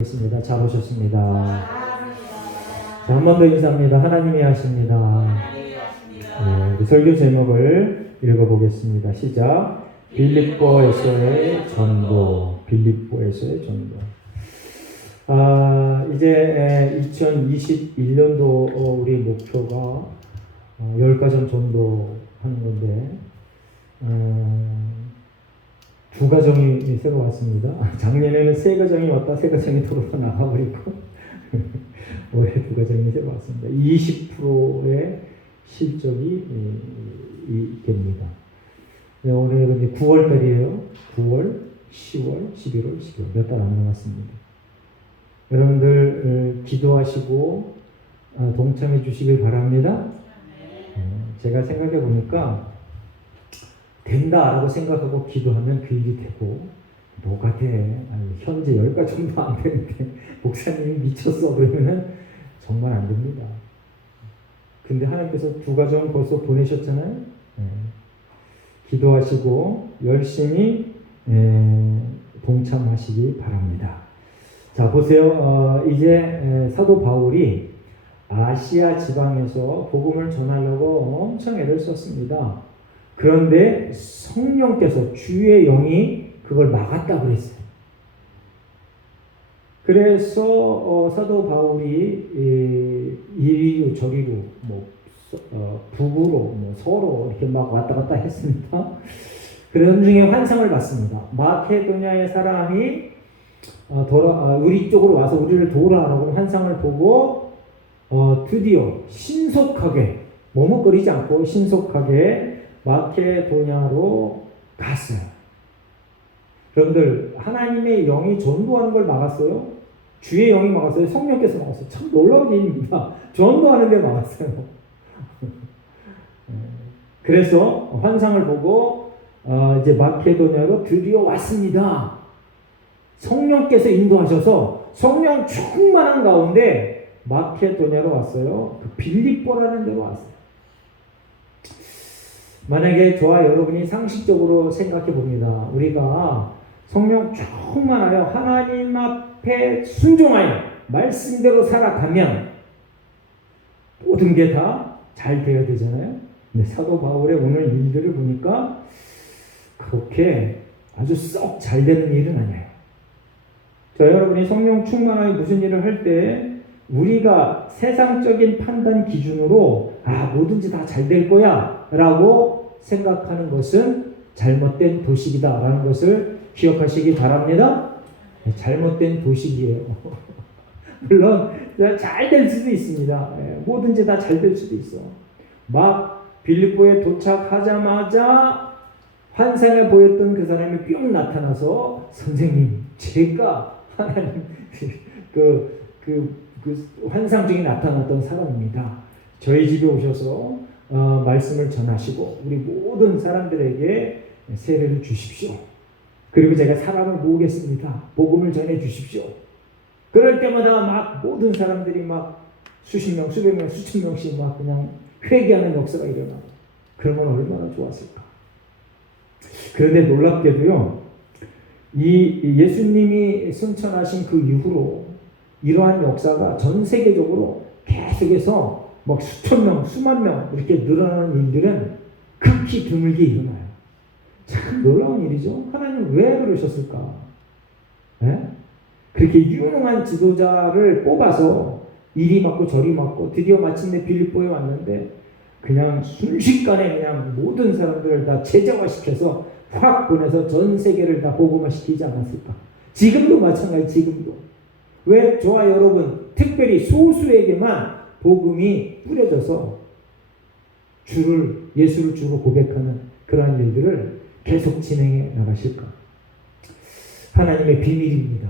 있습니다. 잘 오셨습니다. 자, 한 번 더 인사합니다. 하나님이 하십니다. 우리 설교 제목을 읽어보겠습니다. 시작. 빌립보에서의 전도. 빌립보에서의 전도. 이제 2021년도 우리 목표가 10가정 전도 하는 건데 두 가정이 새로 왔습니다. 작년에는 세 가정이 왔다 세 가정이 돌아서 나가버리고 올해 두 가정이 새로 왔습니다. 20%의 실적이 됩니다. 네, 오늘은 이제 9월 달이에요. 9월, 10월, 11월, 12월 몇 달 안 남았습니다. 여러분들 기도하시고 동참해 주시길 바랍니다. 제가 생각해 보니까 된다라고 생각하고 기도하면 그 일이 되고, 뭐가 돼? 현재 10가지 정도 안 되는데 목사님이 미쳤어 그러면은 정말 안 됩니다. 근데 하나님께서 2가정 벌써 보내셨잖아요. 기도하시고 열심히 동참하시기 바랍니다. 자, 보세요. 이제 사도 바울이 아시아 지방에서 복음을 전하려고 엄청 애를 썼습니다. 그런데 성령께서 주의 영이 그걸 막았다 그랬어요. 그래서 사도 바울이 이리로 저리로 북으로 서로 이렇게 막 왔다 갔다 했습니다. 그런 중에 환상을 봤습니다. 마케도냐의 사람이 우리 쪽으로 와서 우리를 도우라라고 환상을 보고 드디어 신속하게 머뭇거리지 않고 신속하게 마케도냐로 갔어요. 여러분들, 하나님의 영이 전도하는 걸 막았어요? 주의 영이 막았어요? 성령께서 막았어요? 참 놀라운 일입니다. 전도하는 데 막았어요. 그래서 환상을 보고 이제 마케도냐로 드디어 왔습니다. 성령께서 인도하셔서 성령 충만한 가운데 마케도냐로 왔어요. 그 빌립보라는 데로 왔어요. 만약에 저와 여러분이 상식적으로 생각해 봅니다. 우리가 성령 충만하여 하나님 앞에 순종하여 말씀대로 살아가면 모든 게 다 잘 되어야 되잖아요. 근데 사도 바울의 오늘 일들을 보니까 그렇게 아주 썩 잘 되는 일은 아니에요. 자, 여러분이 성령 충만하여 무슨 일을 할 때 우리가 세상적인 판단 기준으로 뭐든지 다 잘 될 거야 라고 생각하는 것은 잘못된 도식이다 라는 것을 기억하시기 바랍니다. 잘못된 도식이에요. 물론 잘 될 수도 있습니다. 뭐든지 다 잘 될 수도 있어. 막 빌립보에 도착하자마자 환상에 보였던 그 사람이 뿅 나타나서 선생님, 제가 하나님 그 환상 중에 나타났던 사람입니다. 저희 집에 오셔서 말씀을 전하시고 우리 모든 사람들에게 세례를 주십시오. 그리고 제가 사람을 모으겠습니다. 복음을 전해 주십시오. 그럴 때마다 막 모든 사람들이 막 수십 명, 수백 명, 수천 명씩 막 그냥 회개하는 역사가 일어나고, 그러면 얼마나 좋았을까. 그런데 놀랍게도요, 이 예수님이 승천하신 그 이후로 이러한 역사가 전 세계적으로 계속해서 막 수천 명, 수만 명 이렇게 늘어나는 일들은 극히 드물게 일어나요. 참 놀라운 일이죠. 하나님 왜 그러셨을까? 그렇게 유능한 지도자를 뽑아서 이리 맞고 저리 맞고 드디어 마침내 빌립보에 왔는데 그냥 순식간에 그냥 모든 사람들을 다 제자화시켜서 확 보내서 전 세계를 다 복음화시키지 않았을까? 지금도 마찬가지. 지금도 왜 저와 여러분 특별히 소수에게만 복음이 뿌려져서 예수를 주로 고백하는 그러한 일들을 계속 진행해 나가실까? 하나님의 비밀입니다.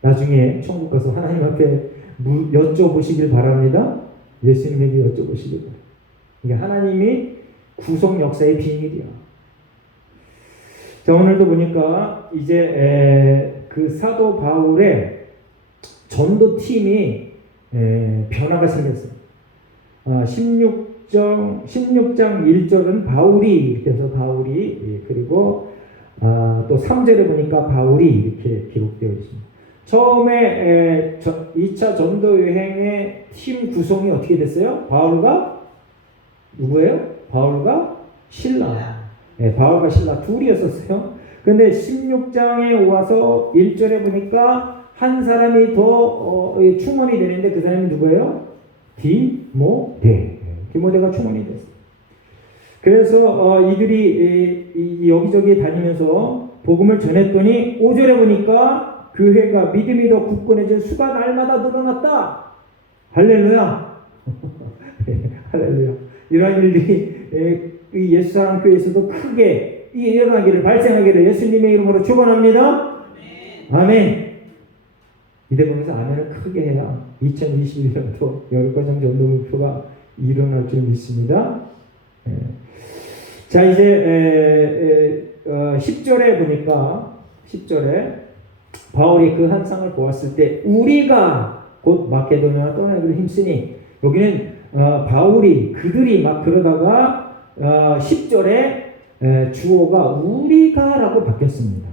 나중에 천국 가서 하나님 앞에 여쭤보시길 바랍니다. 예수님에게 여쭤보시길 바랍니다. 이게 하나님이 구속 역사의 비밀이야. 자, 오늘도 보니까 이제 그 사도 바울의 전도팀이 변화가 생겼어요. 16장 1절은 바울이, 그래서 바울이, 그리고 또 3절에 보니까 바울이 이렇게 기록되어 있습니다. 처음에 2차 전도 여행의 팀 구성이 어떻게 됐어요? 바울과 누구예요? 바울과 신라. 네, 바울과 신라 둘이었었어요. 근데 16장에 와서 1절에 보니까 한 사람이 더 충원이 되는데 그 사람이 누구예요? 디모데. 디모데가 충원이 됐어요. 그래서 이들이 여기저기 다니면서 복음을 전했더니 5절에 보니까 교회가 믿음이 더 굳건해져 수가 날마다 늘어났다. 할렐루야. 할렐루야. 이러한 일들이 예수사랑교회에서도 크게 일어나기를 발생하기를 예수님의 이름으로 축원합니다. 아멘. 이대공에서 아멘을 크게 해야 2021년도 열과정 전도 목표가 일어날 줄 믿습니다. 자, 이제 10절에 보니까 10절에 바울이 그 한상을 보았을 때 우리가 곧 마케도니아 떠나기를 힘쓰니, 여기는 바울이 그들이 막 그러다가 10절에 주어가 우리가라고 바뀌었습니다.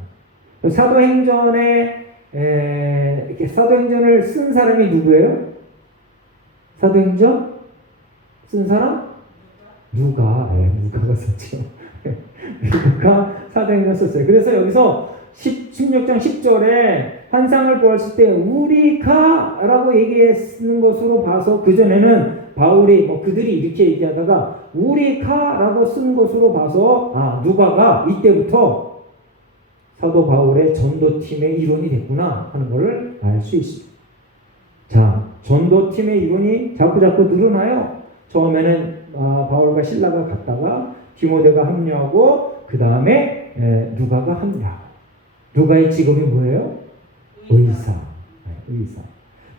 사도행전을 쓴 사람이 누구예요? 사도행전 쓴 사람? 누가가 썼죠. 누가 사도행전 썼어요. 그래서 여기서 16장 10절에 한상을 보았을 때 우리가라고 얘기했는 것으로 봐서, 그전에는 바울이 그들이 이렇게 얘기하다가 우리가라고 쓴 것으로 봐서 누가가 이때부터 사도 바울의 전도팀의 일원이 됐구나 하는 것을 알 수 있습니다. 자, 전도팀의 일원이 자꾸 늘어나요. 처음에는 바울과 신라가 갔다가 디모데가 합류하고 그 다음에 누가가 합류하고. 누가의 직업이 뭐예요? 의사.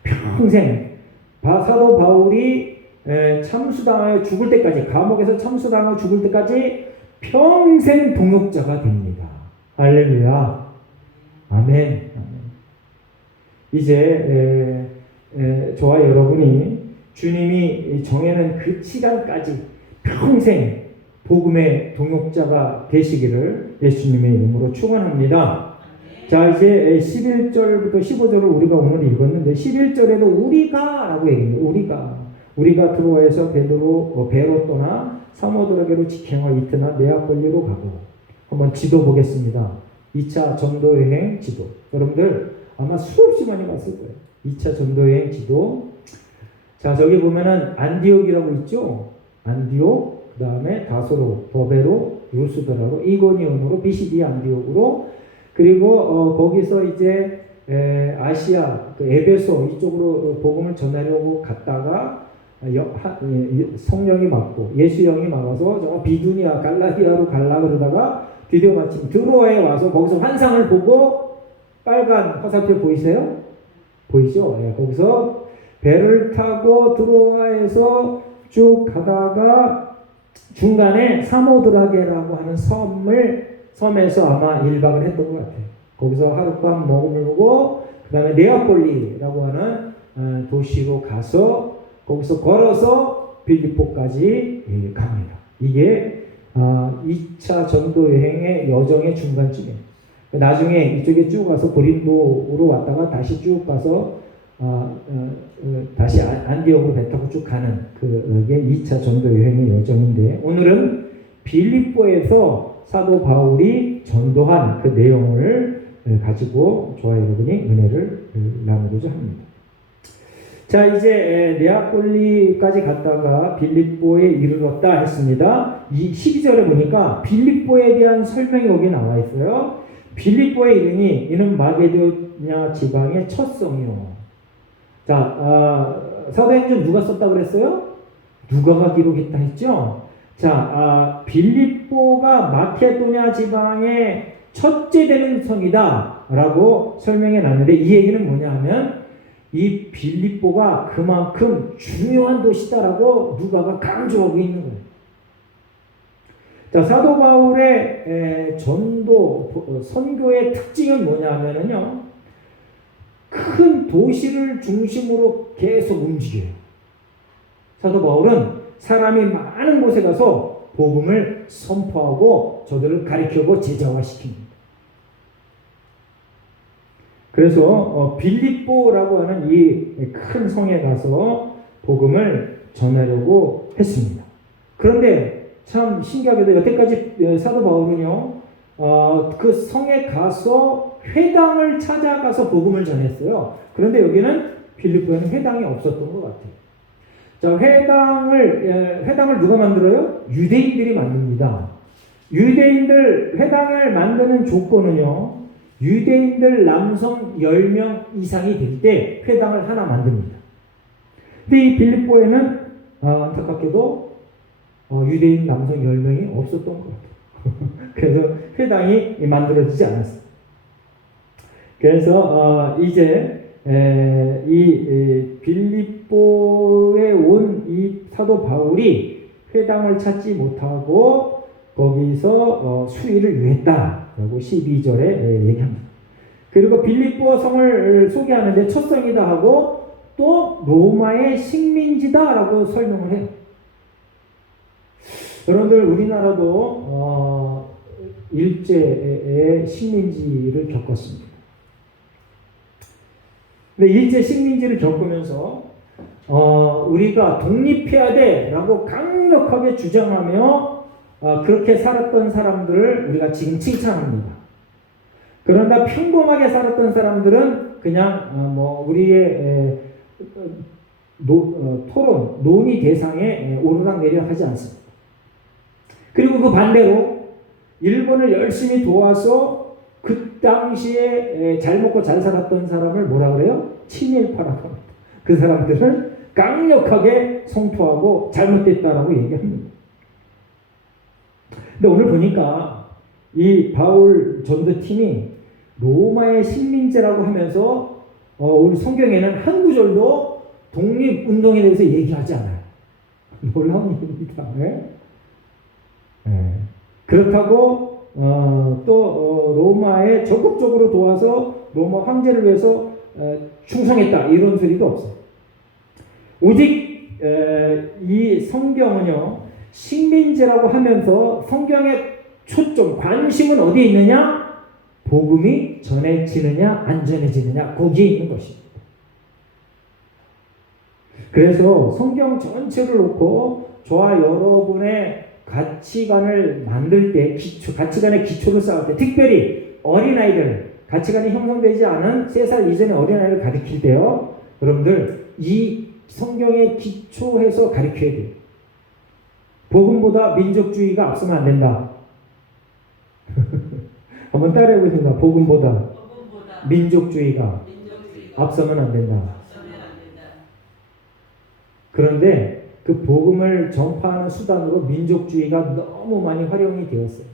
평생 사도 바울이 참수당하여 죽을 때까지, 감옥에서 참수당하여 죽을 때까지 평생 동역자가 됩니다. 할렐루야. 아멘. 이제 저와 여러분이 주님이 정해놓은 그 시간까지 평생 복음의 동역자가 되시기를 예수님의 이름으로 축원합니다. 자, 이제 11절부터 15절을 우리가 오늘 읽었는데 11절에도 우리가라고 얘기합니다. 우리가 드로아에서 배로 떠나 사모드라게로 직행하 이튿날 네아폴리로 가고. 한번 지도 보겠습니다. 2차 전도여행 지도. 여러분들 아마 수없이 많이 봤을 거예요. 2차 전도여행 지도. 자, 저기 보면은 안디옥이라고 있죠. 안디옥, 그 다음에 다소로, 더베로, 루스드라로, 이고니온으로, 비시디 안디옥으로, 그리고 거기서 이제 아시아, 에베소 이쪽으로 복음을 전하려고 갔다가 성령이 막고 예수 영이 막아서 저 비두니아 갈라디아로 가려고 그러다가 드디어 마침 드로아에 와서 거기서 환상을 보고, 빨간 화살표 보이세요? 보이죠? 거기서 배를 타고 드로아에서 쭉 가다가 중간에 사모드라게라고 하는 섬에서 아마 1박을 했던 것 같아요. 거기서 하룻밤 머물고 그 다음에 네아폴리라고 하는 도시로 가서 거기서 걸어서 빌립보까지 갑니다. 이게 2차 전도 여행의 여정의 중간쯤이에요. 나중에 이쪽에 쭉 가서 고린도로 왔다가 다시 쭉 가서 다시 안디옥으로 배 타고 쭉 가는 그게 2차 전도 여행의 여정인데, 오늘은 빌립보에서 사도 바울이 전도한 그 내용을 가지고 저와 여러분이 은혜를 나누고자 합니다. 자, 이제 네아폴리까지 갔다가 빌립보에 이르렀다 했습니다. 이 12절에 보니까 빌립보에 대한 설명이 거기 나와 있어요. 빌립보에 이르니 이는 마게도냐 지방의 첫 성이요. 자, 사도행전 누가 썼다고 그랬어요? 누가가 기록했다 했죠? 자, 빌립보가 마케도냐 지방의 첫째 되는 성이다 라고 설명해 놨는데, 이 얘기는 뭐냐 하면 이 빌립보가 그만큼 중요한 도시다라고 누가가 강조하고 있는 거예요. 자, 사도 바울의 전도, 선교의 특징은 뭐냐 하면은요, 큰 도시를 중심으로 계속 움직여요. 사도 바울은 사람이 많은 곳에 가서 복음을 선포하고 저들을 가르치고 제자화시킵니다. 그래서 빌립보라고 하는 이 큰 성에 가서 복음을 전하려고 했습니다. 그런데 참 신기하게도 여태까지 사도 바울은요, 그 성에 가서 회당을 찾아가서 복음을 전했어요. 그런데 여기는 빌립보에는 회당이 없었던 것 같아요. 자, 회당을 누가 만들어요? 유대인들이 만듭니다. 유대인들 회당을 만드는 조건은요, 유대인들 남성 10명 이상이 될 때 회당을 하나 만듭니다. 근데 이 빌립보에는 안타깝게도 유대인 남성 10명이 없었던 것 같아요. 그래서 회당이 만들어지지 않았어요. 그래서 이제 이 빌립보에 온 이 사도 바울이 회당을 찾지 못하고 거기서 수위를 유했다라고 12절에 얘기합니다. 그리고 빌립보 성을 소개하는데 첫 성이다 하고 또 로마의 식민지다라고 설명을 해요. 여러분들 우리나라도 일제의 식민지를 겪었습니다. 근데 일제 식민지를 겪으면서 우리가 독립해야 돼라고 강력하게 주장하며 그렇게 살았던 사람들을 우리가 지금 칭찬합니다. 그러나 평범하게 살았던 사람들은 그냥 우리의 토론, 논의 대상에 오르락내리락 하지 않습니다. 그리고 그 반대로 일본을 열심히 도와서 그 당시에 잘 먹고 잘 살았던 사람을 뭐라 그래요? 친일파라고 합니다. 그 사람들을 강력하게 성토하고 잘못됐다라고 얘기합니다. 근데 오늘 보니까 이 바울 전도팀이 로마의 식민지라고 하면서 우리 성경에는 한 구절도 독립운동에 대해서 얘기하지 않아요. 놀라운 일입니다. 네? 네. 그렇다고 또 로마에 적극적으로 도와서 로마 황제를 위해서 충성했다 이런 소리도 없어요. 오직 이 성경은요, 식민지라고 하면서 성경의 초점, 관심은 어디에 있느냐? 복음이 전해지느냐 안 전해지느냐 거기에 있는 것입니다. 그래서 성경 전체를 놓고 저와 여러분의 가치관을 만들 때, 가치관의 기초를 쌓을 때, 특별히 어린아이들, 가치관이 형성되지 않은 3살 이전의 어린아이를 가르칠 때요, 여러분들 이 성경에 기초해서 가르쳐야 돼요. 복음보다 민족주의가 앞서면 안 된다. 한번 따라해 보세요. 복음보다 민족주의가 앞서면 안 된다. 그런데 그 복음을 전파하는 수단으로 민족주의가 너무 많이 활용이 되었어요.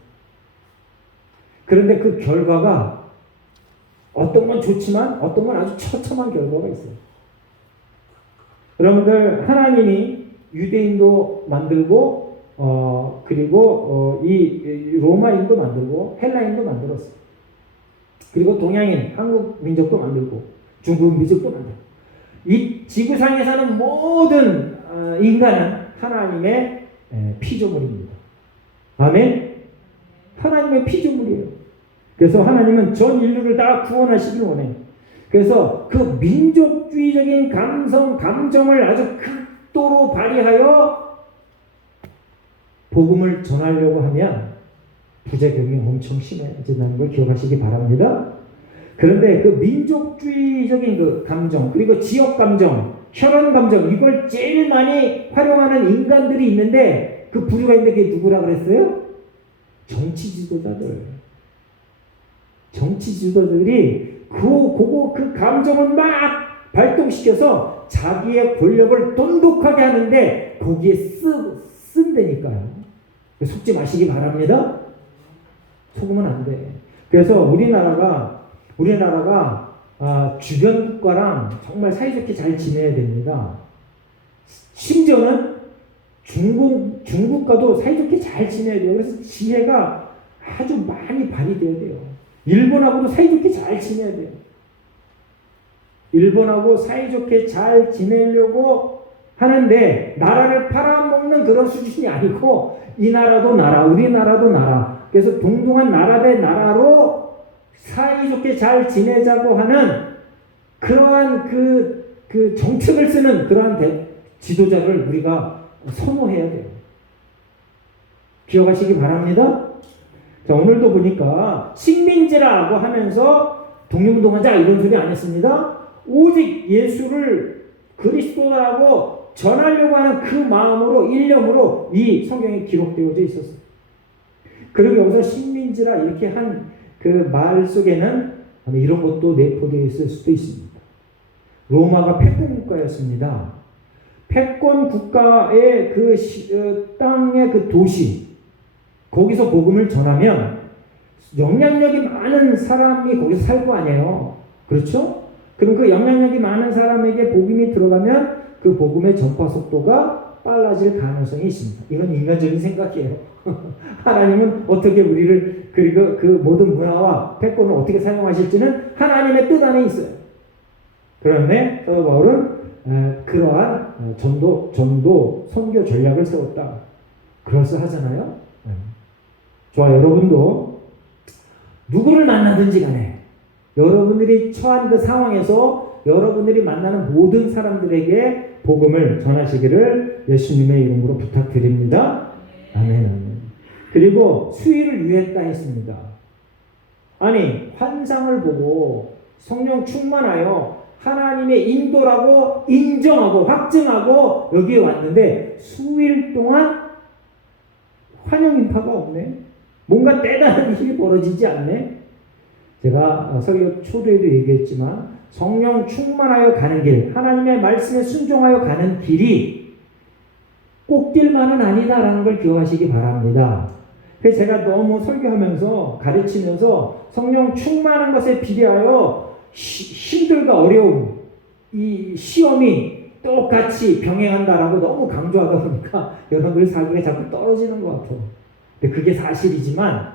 그런데 그 결과가 어떤 건 좋지만 어떤 건 아주 처참한 결과가 있어요. 여러분들 하나님이 유대인도 만들고 그리고 이 로마인도 만들고 헬라인도 만들었어요. 그리고 동양인, 한국 민족도 만들고 중국 민족도 만들고 이 지구상에 사는 모든 인간은 하나님의 피조물입니다. 아멘. 하나님의 피조물이에요. 그래서 하나님은 전 인류를 다 구원하시길 원해요. 그래서 그 민족주의적인 감정을 아주 극도로 발휘하여 복음을 전하려고 하면 부작용이 엄청 심해진다는 걸 기억하시기 바랍니다. 그런데 그 민족주의적인 그 감정, 그리고 지역 감정, 혈연 감정, 이걸 제일 많이 활용하는 인간들이 있는데 그 부류가 있는데 그게 누구라 그랬어요? 정치 지도자들. 정치 지도자들이 그 감정을 막 발동시켜서 자기의 권력을 돈독하게 하는데 거기에 쓴다니까요. 속지 마시기 바랍니다. 속으면 안 돼. 그래서 우리나라가 주변 국가랑 정말 사이좋게 잘 지내야 됩니다. 심지어는 중국과도 사이좋게 잘 지내야 돼요. 그래서 지혜가 아주 많이 발휘돼야 돼요. 일본하고도 사이좋게 잘 지내야 돼요. 일본하고 사이좋게 잘 지내려고 하는데 나라를 팔아먹는 그런 수준이 아니고 이 나라도 나라, 우리나라도 나라. 그래서 동등한 나라 대 나라로 사이좋게 잘 지내자고 하는 그러한 그 정책을 쓰는 그러한 지도자를 우리가 선호해야 돼요. 기억하시기 바랍니다. 자, 오늘도 보니까 식민지라고 하면서 독립운동하자 이런 소리 안 했습니다. 오직 예수를 그리스도라고 전하려고 하는 그 마음으로 일념으로 이 성경에 기록되어져 있었어요. 그리고 여기서 식민지라 이렇게 한 그 말 속에는 이런 것도 내포되어 있을 수도 있습니다. 로마가 패권 국가였습니다. 패권 국가의 땅의 그 도시, 거기서 복음을 전하면 영향력이 많은 사람이 거기서 살 거 아니에요. 그렇죠? 그럼 그 영향력이 많은 사람에게 복음이 들어가면 그 복음의 전파 속도가 빨라질 가능성이 있습니다. 이건 인간적인 생각이에요. 하나님은 어떻게 우리를 그리고 그 모든 문화와 패권을 어떻게 사용하실지는 하나님의 뜻 안에 있어요. 그런데 사도 바울은 그러한 전도 선교 전략을 세웠다. 그럴싸하잖아요. 좋아, 여러분도 누구를 만나든지 간에 여러분들이 처한 그 상황에서 여러분들이 만나는 모든 사람들에게 복음을 전하시기를 예수님의 이름으로 부탁드립니다. 아멘. 그리고 수위를 유했다 했습니다. 아니, 환상을 보고 성령 충만하여 하나님의 인도라고 인정하고 확증하고 여기에 왔는데 수일 동안 환영 인파가 없네. 뭔가 대단한 일이 벌어지지 않네. 제가 설교 초대에도 얘기했지만 성령 충만하여 가는 길, 하나님의 말씀에 순종하여 가는 길이 꽃길만은 아니다라는 걸 기억하시기 바랍니다. 그래서 제가 너무 설교하면서 가르치면서 성령 충만한 것에 비례하여 힘들과 어려움, 이 시험이 똑같이 병행한다라고 너무 강조하다 보니까 여러분들 사기가 자꾸 떨어지는 것 같아요. 근데 그게 사실이지만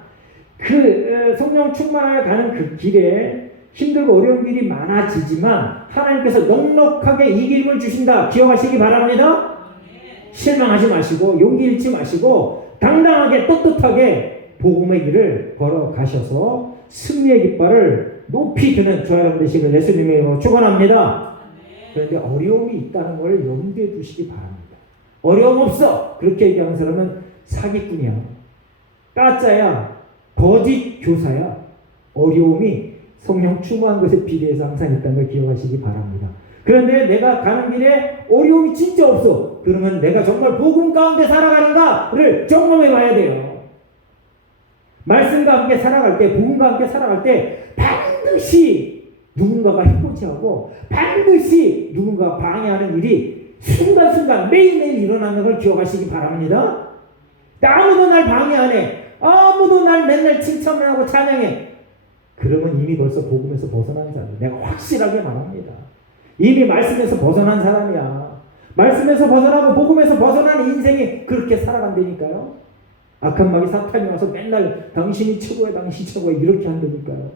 그 성령 충만하여 가는 그 길에 힘들고 어려운 길이 많아지지만 하나님께서 넉넉하게 이기림을 주신다. 기억하시기 바랍니다. 실망하지 마시고 용기 잃지 마시고 당당하게 떳떳하게 복음의 길을 걸어가셔서 승리의 깃발을 높이 드는 저와 여러분 되시길 예수님의 이름으로 축원합니다. 그런데 어려움이 있다는 걸 염두에 두시기 바랍니다. 어려움 없어 그렇게 얘기하는 사람은 사기꾼이야, 까짜야, 거짓 교사야. 어려움이 성령 충만한 것에 비례해서 항상 있다는 걸 기억하시기 바랍니다. 그런데 내가 가는 길에 어려움이 진짜 없어. 그러면 내가 정말 복음 가운데 살아가는가를 점검해 봐야 돼요. 말씀과 함께 살아갈 때, 복음과 함께 살아갈 때 반드시 누군가가 해코지하고 반드시 누군가가 방해하는 일이 순간순간 매일매일 일어나는 걸 기억하시기 바랍니다. 아무도 날 방해 안 해. 아무도 날 맨날 칭찬하고 찬양해. 그러면 이미 벌써 복음에서 벗어난 사람. 내가 확실하게 말합니다. 이미 말씀에서 벗어난 사람이야. 말씀에서 벗어나고 복음에서 벗어난 인생이 그렇게 살아간다니까요. 악한 마귀 사탄이 와서 맨날 당신이 최고야, 당신이 최고야 이렇게 한다니까요.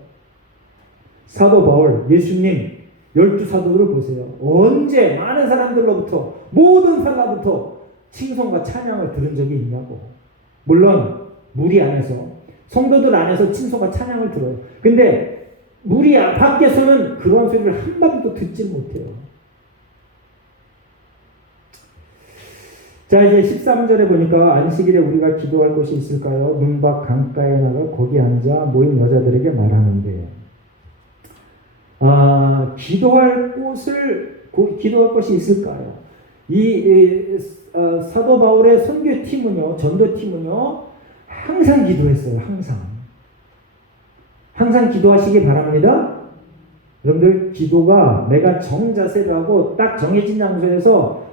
사도 바울, 예수님 12사도들을 보세요. 언제 많은 사람들로부터 모든 사람부터 칭송과 찬양을 들은 적이 있냐고. 물론 무리 안에서 성도들 안에서 칭송과 찬양을 들어요. 근데 무리 밖에서는 그런 소리를 한마디도 듣지 못해요. 자, 이제 13절에 보니까 안식일에 우리가 기도할 곳이 있을까요? 눈밖 강가에 나가 거기 앉아 모인 여자들에게 말하는데, 기도할 곳이 있을까요? 사도 바울의 선교팀은요, 전도팀은요, 항상 기도했어요. 항상 기도하시기 바랍니다. 여러분들 기도가 내가 정자세를 하고 딱 정해진 장소에서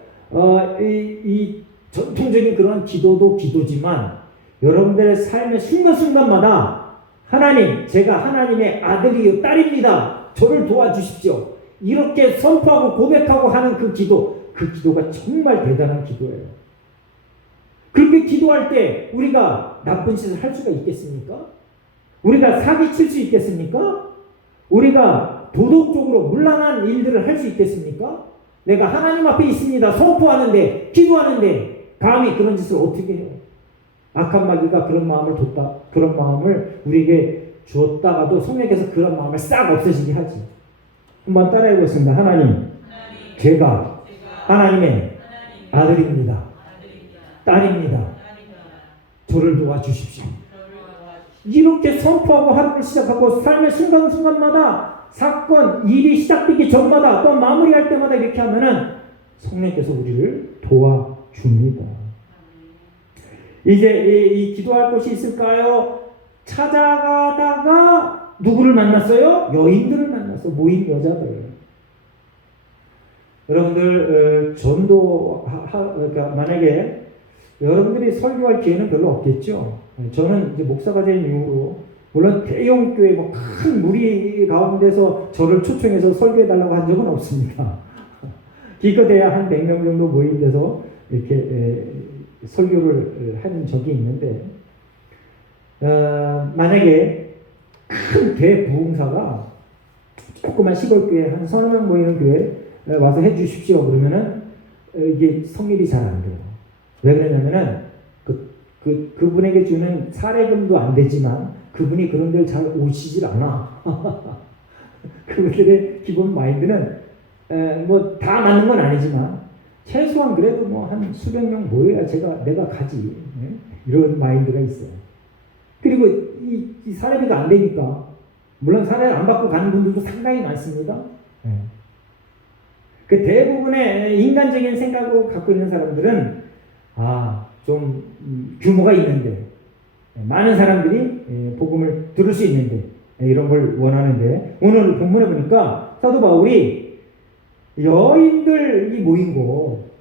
이 전통적인 그런 기도도 기도지만 여러분들의 삶의 순간순간마다 하나님, 제가 하나님의 아들이요 딸입니다. 저를 도와주십시오. 이렇게 선포하고 고백하고 하는 그 기도가 정말 대단한 기도예요. 그렇게 기도할 때 우리가 나쁜 짓을 할 수가 있겠습니까? 우리가 사기칠 수 있겠습니까? 우리가 도덕적으로 문란한 일들을 할 수 있겠습니까? 내가 하나님 앞에 있습니다. 선포하는데, 기도하는데 감히 그런 짓을 어떻게 해요? 악한 마귀가 그런 마음을 뒀다. 그런 마음을 우리에게 주었다가도 성령께서 그런 마음을 싹 없애시게 하지. 한번 따라해 보겠습니다. 하나님, 제가 하나님의 아들입니다. 딸입니다. 저를 도와주십시오. 이렇게 선포하고 하루를 시작하고 삶의 순간순간마다 사건, 일이 시작되기 전마다 또 마무리할 때마다 이렇게 하면은 성령께서 우리를 도와줍니다. 이제 이 기도할 곳이 있을까요? 찾아가다가 누구를 만났어요? 여인들을 만났어. 모인 여자들. 여러분들 전도 그러니까 만약에 여러분들이 설교할 기회는 별로 없겠죠. 저는 이제 목사가 된 이후로 물론 대형 교회 뭐 큰 무리 가운데서 저를 초청해서 설교해 달라고 한 적은 없습니다. 기껏해야 한 100명 정도 모인 데서 이렇게 설교를 한 적이 있는데 만약에 큰 대부흥사가 조그만 시골교회 한 서너 명 모이는 교회 와서 해주십시오 그러면은 이게 성립이 잘 안 돼요. 왜 그러냐면은 그분에게 주는 사례금도 안 되지만 그분이 그런 데를 잘 오시질 않아. 그분들의 기본 마인드는 뭐 다 맞는 건 아니지만 최소한 그래도 뭐 한 수백 명 모여야 내가 가지. 이런 마인드가 있어요. 그리고 이 사례비가 안 되니까 물론 사례를 안 받고 가는 분들도 상당히 많습니다. 그 대부분의 인간적인 생각을 갖고 있는 사람들은 좀 규모가 있는데 많은 사람들이 복음을 들을 수 있는데 이런 걸 원하는데 오늘 본문에 보니까 사도 바울이 여인들이 모인 곳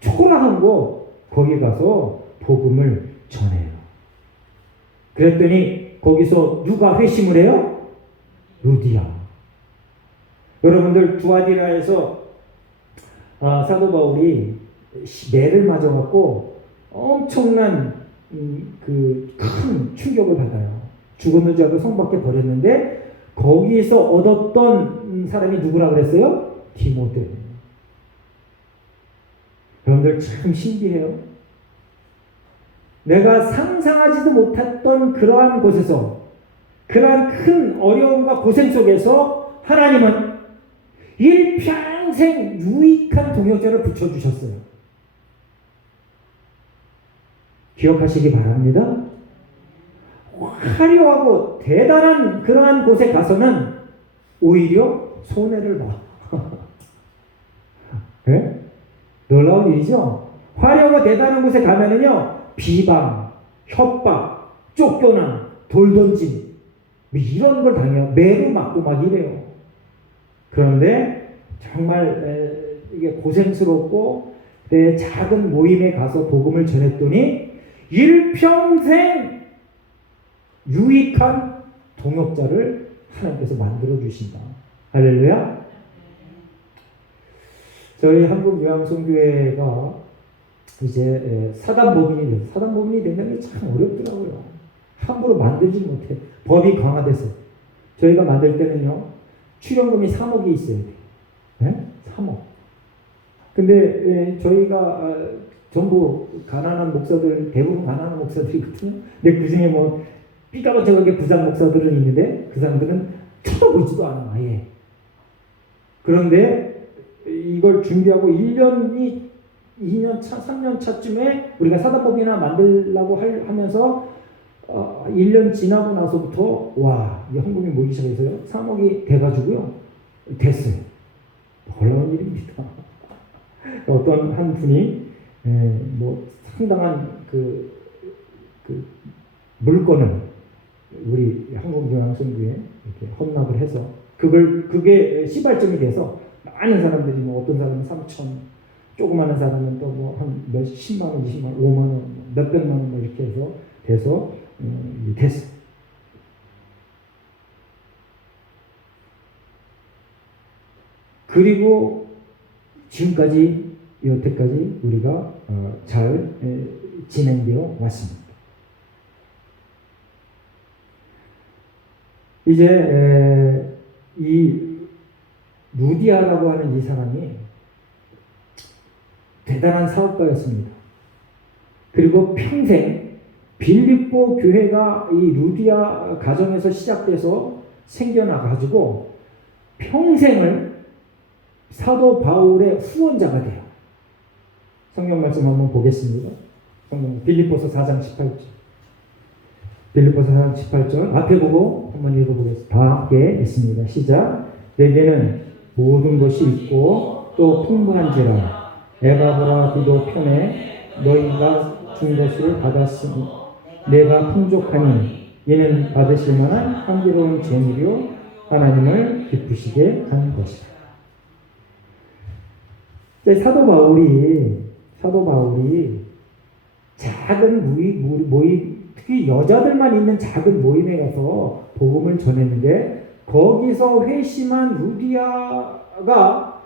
초라한 곳 거기 가서 복음을 전해요. 그랬더니 거기서 누가 회심을 해요? 루디아. 여러분들 두아디라에서 사도 바울이 매를 맞아갖고 엄청난 그 큰 충격을 받아요. 죽었는 줄 알고 성 밖에 버렸는데 거기서 얻었던 사람이 누구라 그랬어요? 디모데. 여러분들 참 신기해요. 내가 상상하지도 못했던 그러한 곳에서 그러한 큰 어려움과 고생 속에서 하나님은 일평생 유익한 동역자를 붙여주셨어요. 기억하시기 바랍니다. 화려하고 대단한 그러한 곳에 가서는 오히려 손해를 봐. 네? 놀라운 일이죠? 화려하고 대단한 곳에 가면은요, 비방, 협박, 쫓겨남, 돌 던짐, 이런 걸 당해요. 매를 맞고 막 이래요. 그런데 정말 이게 고생스럽고 내 작은 모임에 가서 복음을 전했더니 일평생 유익한 동역자를 하나님께서 만들어 주신다. 할렐루야. 저희 한국요한성교회가 이제 사단법인이 돼서 사단법인이 된다는 게 참 어렵더라고요. 함부로 만들지 못해. 법이 강화돼서 저희가 만들 때는요 출연금이 3억이 있어야 돼요. 네? 3억. 근데 저희가 전부 가난한 목사들, 대부분 가난한 목사들이거든요. 근데 그 중에 뭐 삐까번쩍하게 부장 목사들은 있는데 그 사람들은 쳐다보지도 않아 아예. 그런데 이걸 준비하고 1년이 2년 차, 3년 차쯤에 우리가 사단법인이나 만들려고 하면서 1년 지나고 나서부터 이 헌금이 모이기 시작해서요 3억이 돼가지고요 됐어요. 놀라운 일입니다. 어떤 한 분이 뭐 상당한 그 물건을 우리 한국요한성교회에 이렇게 헌납을 해서 그게 시발점이 돼서 많은 사람들이 뭐 어떤 사람은 3천, 조그마한 사람은 또 뭐 한 몇십만 원, 20만 원, 5만 원, 몇백만 원 뭐 이렇게 해서 돼서 됐어. 그리고 지금까지 여태까지 우리가 잘 진행되어 왔습니다. 이제 이 루디아라고 하는 이 사람이 대단한 사업가였습니다. 그리고 평생 빌립보 교회가 이 루디아 가정에서 시작돼서 생겨나가지고 평생을 사도 바울의 후원자가 돼요. 성경 말씀 한번 보겠습니다. 성경 빌립보서 4장 18절. 빌립보서 4장 18절 앞에 보고 한번 읽어보겠습니다. 다 함께 있습니다. 시작. 내게는 모든 것이 있고 또 풍부한지라 에바보라 그도 편에 너희가 준 것을 받았으니 내가 풍족하니 이는 받으실 만한 향기로운 재물이요 하나님을 기쁘시게 하는 것이다. 사도 바울이 작은 모임, 특히 여자들만 있는 작은 모임에 가서 복음을 전했는데 거기서 회심한 루디아가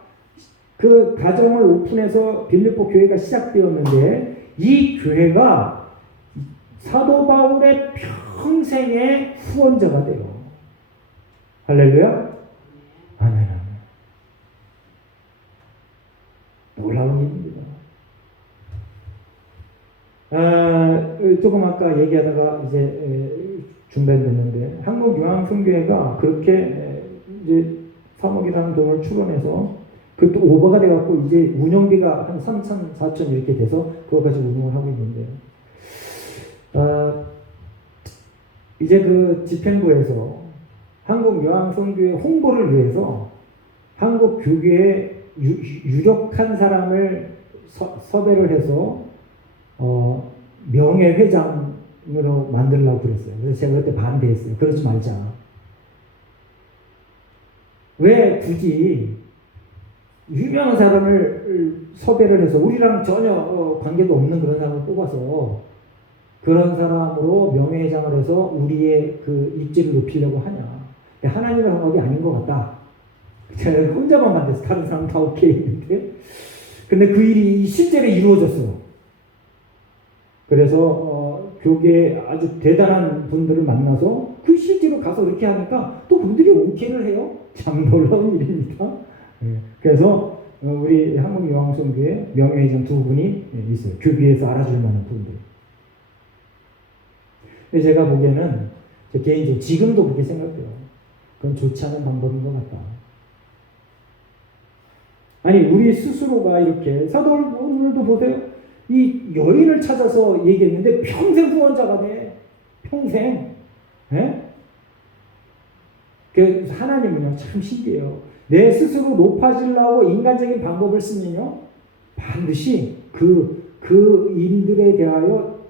그 가정을 오픈해서 빌립보 교회가 시작되었는데 이 교회가 사도 바울의 평생의 후원자가 돼요. 할렐루야. 아멘. 놀라운 일입니다. 조금 아까 얘기하다가 이제 중단됐는데 한국유황선교회가 그렇게 이제 3억이라는 돈을 출원해서 그것도 오버가 돼갖고 이제 운영비가 한 3천, 4천 이렇게 돼서 그거 가지고 운영을 하고 있는데 이제 그 집행부에서 한국유황선교회 홍보를 위해서 한국 교계에 유력한 사람을 섭외를 해서 명예회장으로 만들려고 그랬어요. 그래서 제가 그때 반대했어요. 그러지 말자. 왜 굳이 유명한 사람을 섭외를 해서 우리랑 전혀 관계도 없는 그런 사람을 뽑아서 그런 사람으로 명예회장을 해서 우리의 그 입지를 높이려고 하냐. 하나님의 방법이 아닌 것 같다. 제가 혼자만 만들었어요. 다른 사람 다 오케이 했는데. 근데 그 일이 실제로 이루어졌어요. 그래서 교계에 아주 대단한 분들을 만나서 그 실제로 가서 그렇게 하니까 또 그분들이 오케이를 해요. 참 놀라운 일입니다. 그래서 우리 한국유황선교회 명예회장 두 분이 있어요. 교계에서 알아줄 만한 분들. 근데 제가 보기에는 제 개인적으로 지금도 그렇게 생각해요. 그건 좋지 않은 방법인 것 같다. 아니 우리 스스로가 이렇게 오늘도 보세요. 이 여인을 찾아서 얘기했는데 평생 후원자가 돼. 평생. 예? 그 하나님은요 참 신기해요. 내 스스로 높아지려고 인간적인 방법을 쓰면요 반드시 그 일들에 대하여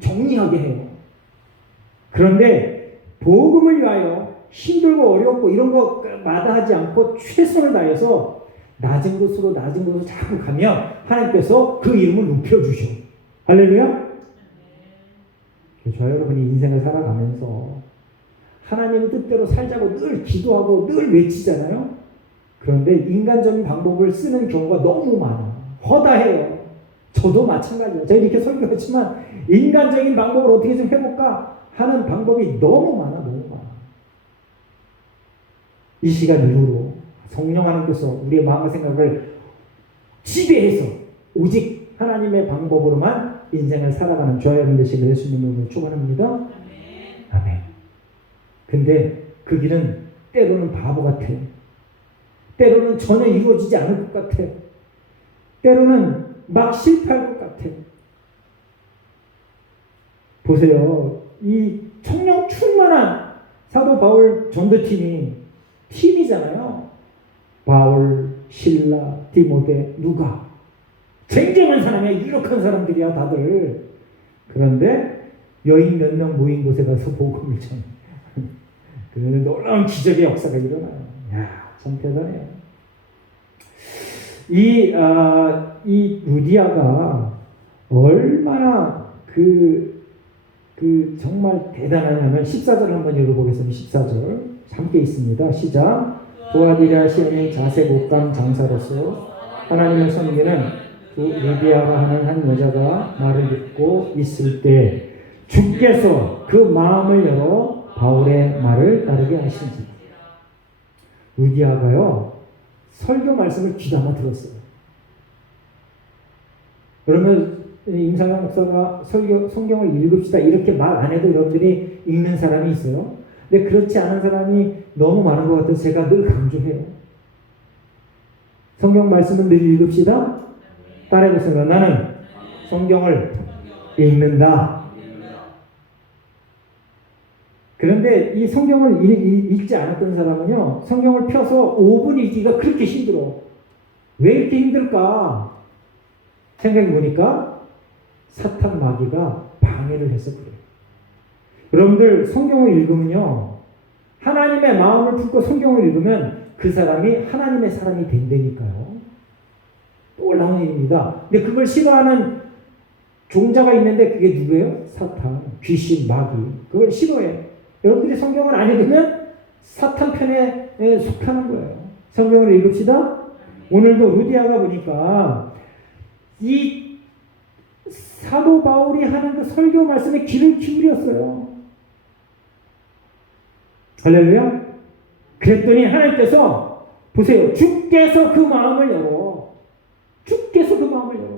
정리하게 해요. 그런데 복음을 위하여 힘들고 어렵고 이런 거 마다하지 않고 최선을 다해서 낮은 곳으로 자꾸 가면 하나님께서 그 이름을 높여주셔. 할렐루야. 저와 여러분이 인생을 살아가면서 하나님의 뜻대로 살자고 늘 기도하고 늘 외치잖아요. 그런데 인간적인 방법을 쓰는 경우가 너무 많아. 허다해요. 저도 마찬가지예요. 제가 이렇게 설교했지만 인간적인 방법을 어떻게 좀 해볼까 하는 방법이 너무 많아. 이 시간 이후로 성령 하나님께서 우리의 마음과 생각을 지배해서 오직 하나님의 방법으로만 인생을 살아가는 저와 여러분 되시길 예수님 이름으로 축원합니다. 아멘. 근데 그 길은 때로는 바보 같아. 때로는 전혀 이루어지지 않을 것 같아. 때로는 막 실패할 것 같아. 보세요. 이 청령 충만한 사도 바울 팀이잖아요. 바울, 실라, 디모데, 누가 쟁쟁한 사람이야. 유력한 사람들이야 다들. 그런데 여인 몇 명 모인 곳에 가서 복음을 전해. 그런데 놀라운 기적의 역사가 일어나요. 야, 참 대단해요. 이 루디아가 얼마나 정말 대단하냐면 14절 한번 읽어보겠습니다. 14절 함께 있습니다. 시작. 도아디라 시인의 자색 옷감 장사로서 하나님을 섬기는 그 루디아가 하는 한 여자가 말을 듣고 있을 때 주께서 그 마음을 열어 바울의 말을 따르게 하신지. 루디아가요 설교 말씀을 귀담아 들었어요. 그러면 임상영 목사가 성경을 읽읍시다 이렇게 말 안 해도 여러분들이 읽는 사람이 있어요. 근데 그렇지 않은 사람이 너무 많은 것 같아서 제가 늘 강조해요. 성경 말씀은 늘 읽읍시다. 따라해보세요. 나는 성경을 읽는다. 그런데 이 성경을 읽지 않았던 사람은요, 성경을 펴서 5분 읽기가 그렇게 힘들어. 왜 이렇게 힘들까? 생각해 보니까 사탄 마귀가 방해를 해서 그래요. 여러분들 성경을 읽으면요, 하나님의 마음을 품고 성경을 읽으면 그 사람이 하나님의 사람이 된다니까요. 또 올라온 일입니다. 근데 그걸 싫어하는 종자가 있는데 그게 누구예요? 사탄, 귀신, 마귀. 그걸 싫어해. 여러분들이 성경을 안 읽으면 사탄 편에 속하는 거예요. 성경을 읽읍시다. 오늘도 루디아가 보니까 이 사도 바울이 하는 그 설교 말씀에 귀를 기울였어요. 할렐루야. 그랬더니 하나님께서 보세요. 주께서 그 마음을 열어. 주께서 그 마음을 열어.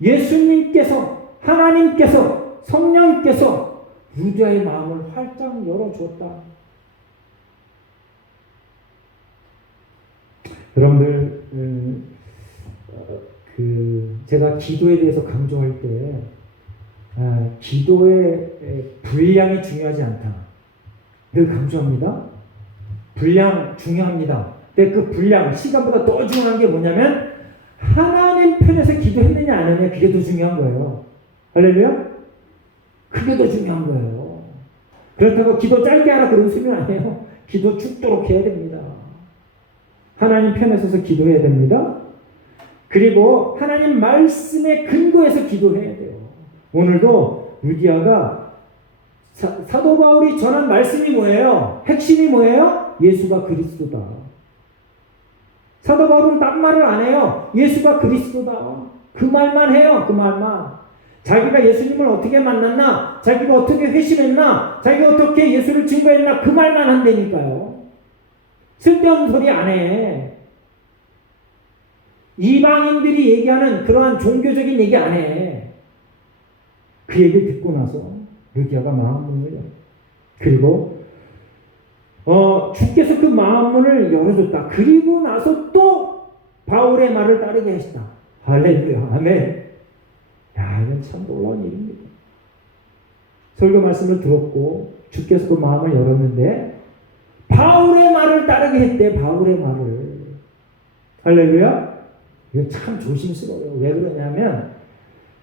예수님께서, 하나님께서, 성령께서 루디아의 마음을 활짝 열어주었다. 여러분들, 제가 기도에 대해서 강조할 때, 기도의 분량이 중요하지 않다. 늘 강조합니다. 분량 중요합니다. 근데 그 분량, 시간보다 더 중요한 게 뭐냐면, 하나님 편에서 기도했느냐 안 했느냐, 그게 더 중요한 거예요. 할렐루야? 그게 더 중요한 거예요. 그렇다고 기도 짧게 하라 그런 소리는 아니에요. 기도 죽도록 해야 됩니다. 하나님 편에 서서 기도해야 됩니다. 그리고 하나님 말씀에 근거해서 기도해야 돼요. 오늘도 루디아가 사도 바울이 전한 말씀이 뭐예요? 핵심이 뭐예요? 예수가 그리스도다. 사도 바울은 딴 말을 안 해요. 예수가 그리스도다. 그 말만 해요. 그 말만. 자기가 예수님을 어떻게 만났나? 자기가 어떻게 회심했나? 자기가 어떻게 예수를 증거했나? 그 말만 한다니까요. 쓸데없는 소리 안 해. 이방인들이 얘기하는 그러한 종교적인 얘기 안 해. 그 얘기를 듣고 나서 루디아가 마음문을 열어. 그리고 주께서 그 마음문을 열어줬다. 그리고 나서 또 바울의 말을 따르게 하시다. 할렐루야. 아멘. 야, 이건 참 놀라운 일입니다. 설교 말씀을 들었고 주께서 그 마음을 열었는데 바울의 말을 따르게 했대. 바울의 말을. 할렐루야. 이거 참 조심스러워요. 왜 그러냐면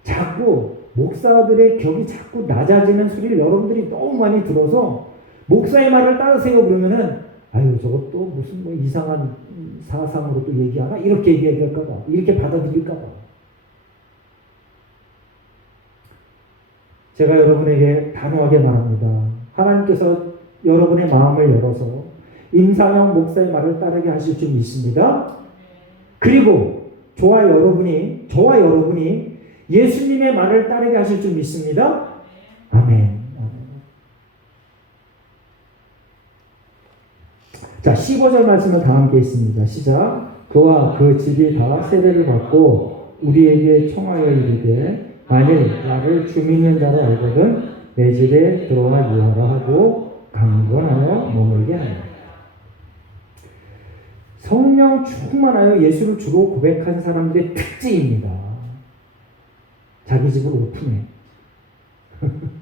자꾸 목사들의 격이 자꾸 낮아지는 소리를 여러분들이 너무 많이 들어서 목사의 말을 따르세요 그러면은 아유 저것도 무슨 뭐 이상한 사상으로 또 얘기하나 이렇게 얘기할까봐 이렇게 받아들일까봐. 제가 여러분에게 단호하게 말합니다. 하나님께서 여러분의 마음을 열어서 임상영 목사의 말을 따르게 하실 줄 믿습니다. 그리고 저와 여러분이 예수님의 말을 따르게 하실 줄 믿습니다. 아멘. 자, 15절 말씀은 다 함께 있습니다. 시작. 그와 그 집이 다 세례를 받고 우리에게 청하여 이르되 만일 나를 주 믿는 자로 알거든 내 집에 들어와 유하라 하고 강권하여 머물게 하라. 성령 충만하여 예수를 주로 고백한 사람들의 특징입니다. 자기 집을 오픈해.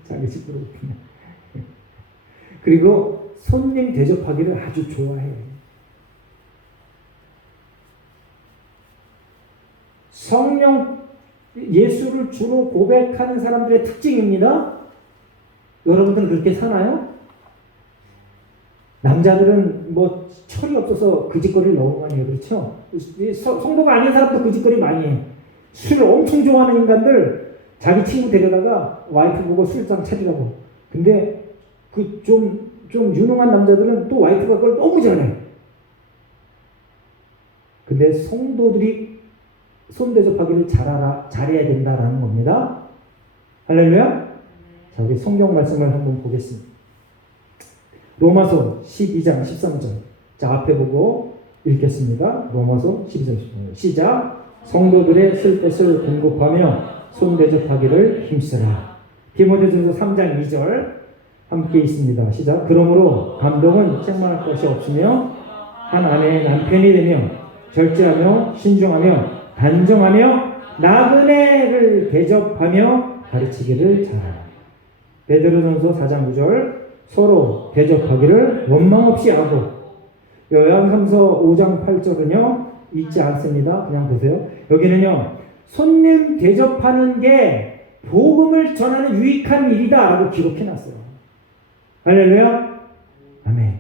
자기 집을 오픈해. 그리고 손님 대접하기를 아주 좋아해. 성령 예수를 주로 고백하는 사람들의 특징입니다. 여러분들은 그렇게 사나요? 남자들은 뭐 철이 없어서 그 짓거리를 너무 많이 해요. 그렇죠? 성도가 아닌 사람도 그 짓거리 많이 해. 술을 엄청 좋아하는 인간들 자기 친구 데려다가 와이프 보고 술장 차리라고. 근데 그 좀 유능한 남자들은 또 와이프가 그걸 너무 잘해. 근데 성도들이 손 대접하기를 잘해야 된다라는 겁니다. 할렐루야. 자, 우리 성경 말씀을 한번 보겠습니다. 로마서 12장 13절. 자, 앞에 보고 읽겠습니다. 로마서 12장 13절. 시작. 성도들의 쓸 것을 공급하며 손 대접하기를 힘쓰라. 디모데전서 3장 2절 함께 있습니다. 시작. 그러므로 감독은 책망할 것이 없으며 한 아내의 남편이 되며 절제하며 신중하며 단정하며 나그네를 대접하며 가르치기를 잘하라. 베드로전서 4장 9절 서로 대접하기를 원망 없이 하고. 요한삼서 5장 8절은요 읽지 않습니다. 그냥 보세요. 여기는요 손님 대접하는 게 복음을 전하는 유익한 일이다 라고 기록해놨어요. 할렐루야. 아멘.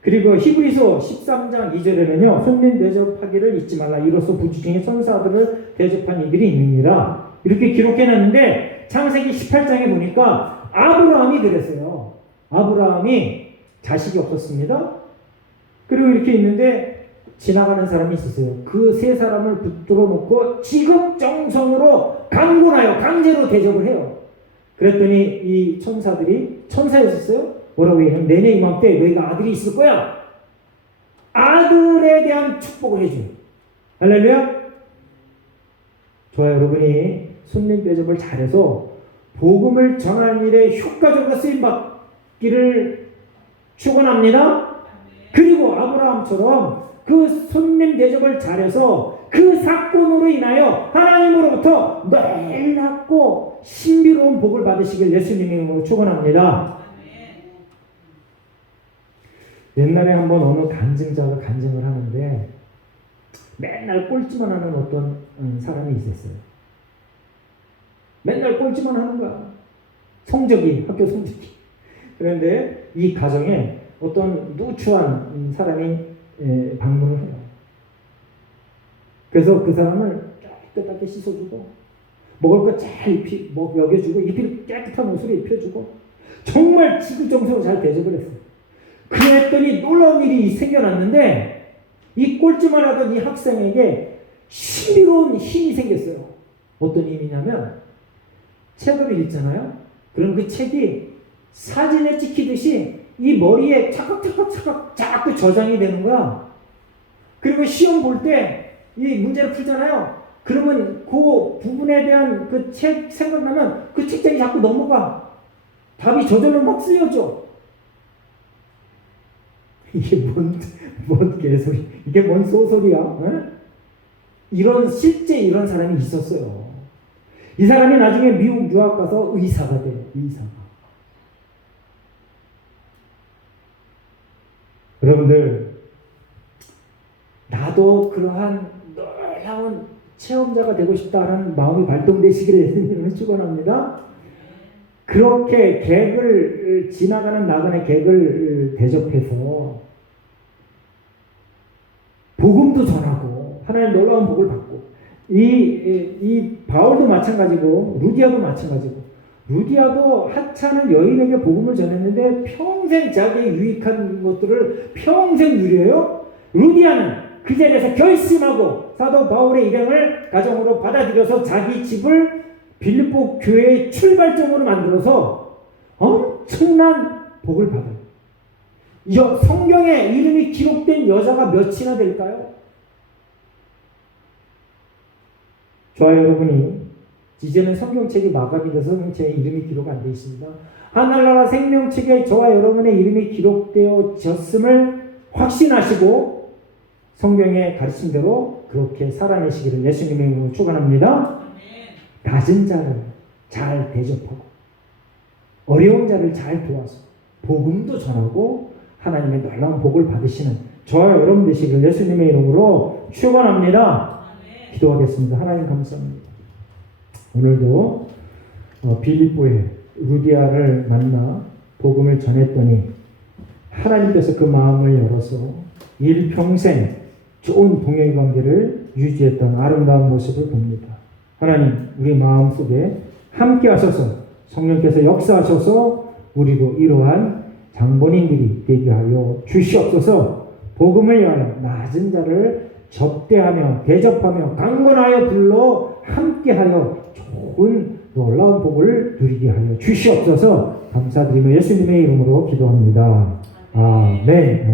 그리고 히브리서 13장 2절에는요 손님 대접하기를 잊지 말라. 이로써 부주 중에 천사들을 대접한 이들이 있느니라. 이렇게 기록해놨는데 창세기 18장에 보니까 아브라함이 그랬어요. 아브라함이 자식이 없었습니다. 그리고 이렇게 있는데 지나가는 사람이 있었어요. 그 세 사람을 붙들어 놓고 지극정성으로 강권하여 강제로 대접을 해요. 그랬더니 이 천사들이 천사였었어요. 뭐라고 얘기하면 내년 이맘때 너희가 아들이 있을 거야. 아들에 대한 축복을 해줘요. 할렐루야. 좋아요. 여러분이 손님 대접을 잘해서 복음을 전하는 일에 효과적으로 쓰임받기를 축원합니다. 그리고 아브라함처럼 그 손님 대접을 잘해서 그 사건으로 인하여 하나님으로부터 놀랍고 신비로운 복을 받으시길 예수님의 이름으로 축원합니다. 옛날에 한번 어느 간증자가 간증을 하는데 맨날 꼴찌만 하는 어떤 사람이 있었어요. 맨날 꼴찌만 하는 거야. 성적이, 학교 성적이. 그런데 이 가정에 어떤 누추한 사람이 방문을 해요. 그래서 그 사람을 깨끗하게 씻어주고 먹을 거 잘 먹여주고 깨끗한 옷을 입혀주고 정말 지극정성으로 잘 대접을 했어요. 그랬더니 놀라운 일이 생겨났는데 이 꼴찌만 하던 이 학생에게 신비로운 힘이 생겼어요. 어떤 힘이냐면 책을 읽잖아요. 그럼 그 책이 사진에 찍히듯이 이 머리에 차각차각 자꾸 저장이 되는 거야. 그리고 시험 볼 때 이 문제를 풀잖아요. 그러면 그 부분에 대한 그 책 생각나면 그 책장이 자꾸 넘어가. 답이 저절로 막 쓰여져. 이게 뭔 개소리. 이게 뭔 소설이야. 실제 이런 사람이 있었어요. 이 사람이 나중에 미국 유학 가서 의사가 돼요. 의사가. 여러분들, 나도 그러한 놀라운 체험자가 되고 싶다는 마음이 발동되시기를 예수님을 축원합니다. 그렇게 객을 지나가는 나그네 객을 대접해서 복음도 전하고 하나님 놀라운 복을 받고 이 바울도 마찬가지고 루디아도 마찬가지고 루디아도 하찮은 여인에게 복음을 전했는데 평생 자기의 유익한 것들을 평생 누려요. 루디아는 그 자리에서 결심하고 사도 바울의 일행을 가정으로 받아들여서 자기 집을 빌립보 교회의 출발점으로 만들어서 엄청난 복을 받아요. 성경에 이름이 기록된 여자가 몇이나 될까요? 좋아요. 여러분이 이제는 성경책이 마감이 돼서 제 이름이 기록 안 되어 있습니다. 하늘나라 생명책에 저와 여러분의 이름이 기록되어졌음을 확신하시고 성경의 가르침대로 그렇게 살아내시기를 예수님의 이름으로 축원합니다. 낮은 자를 잘 대접하고 어려운 자를 잘 도와서 복음도 전하고 하나님의 놀라운 복을 받으시는 저와 여러분 되시기를 예수님의 이름으로 축원합니다. 기도하겠습니다. 하나님 감사합니다. 오늘도 빌립보에 루디아를 만나 복음을 전했더니 하나님께서 그 마음을 열어서 일평생 좋은 동행 관계를 유지했던 아름다운 모습을 봅니다. 하나님, 우리 마음속에 함께 하셔서 성령께서 역사하셔서 우리도 이러한 장본인들이 되게 하여 주시옵소서. 복음을 위하여 낮은 자를 접대하며 대접하며 강권하여 불러 함께하여 좋은 놀라운 복을 누리게 하여 주시옵소서. 감사드리며 예수님의 이름으로 기도합니다. 아멘.